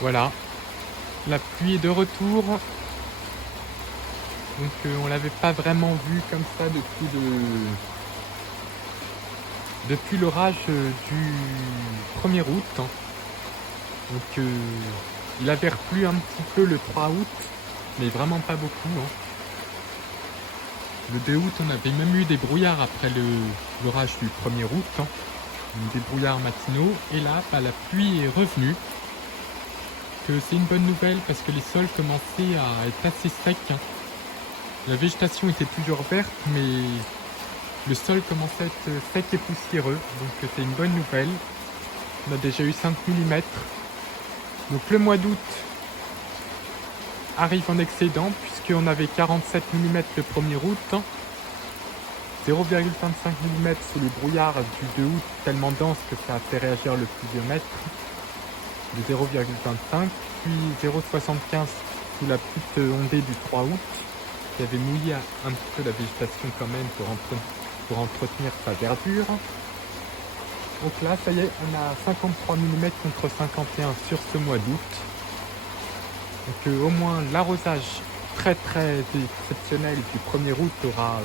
Voilà, la pluie est de retour. Donc on l'avait pas vraiment vu comme ça depuis l'orage du 1er août, hein. Donc il avait replu un petit peu le 3 août, mais vraiment pas beaucoup, hein. Le 2 août, on avait même eu des brouillards après l'orage du 1er août, hein. Des brouillards matinaux. Et là, la pluie est revenue. C'est une bonne nouvelle parce que les sols commençaient à être assez secs, hein. La végétation était toujours verte, mais le sol commençait à être sec et poussiéreux. Donc c'est une bonne nouvelle. On a déjà eu 5 mm. Donc le mois d'août arrive en excédent puisqu'on avait 47 mm le 1er août, 0,25 mm sous les brouillards du 2 août tellement dense que ça a fait réagir le pluviomètre de 0,25, puis 0,75 sous la petite ondée du 3 août qui avait mouillé un petit peu la végétation quand même pour entretenir sa verdure. Donc là, ça y est, on a 53 mm contre 51 sur ce mois d'août. Donc au moins l'arrosage très exceptionnel du 1er août aura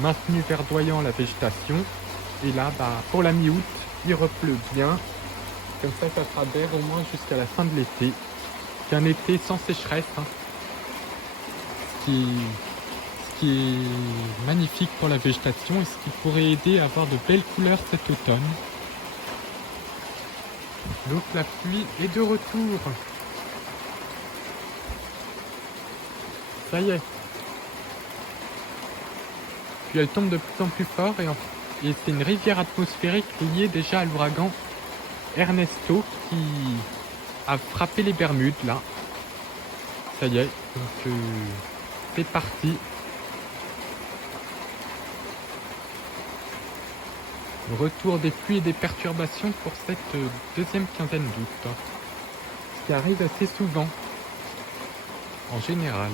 maintenu verdoyant la végétation. Et là, pour la mi-août, il repleut bien. Comme ça sera vert au moins jusqu'à la fin de l'été. C'est un été sans sécheresse, hein. Ce qui est magnifique pour la végétation et ce qui pourrait aider à avoir de belles couleurs cet automne. Donc la pluie est de retour. Ça y est. Puis elle tombe de plus en plus fort et c'est une rivière atmosphérique liée déjà à l'ouragan Ernesto qui a frappé les Bermudes là. Ça y est, donc c'est parti. Retour des pluies et des perturbations pour cette deuxième quinzaine d'août. Ce qui arrive assez souvent, en général.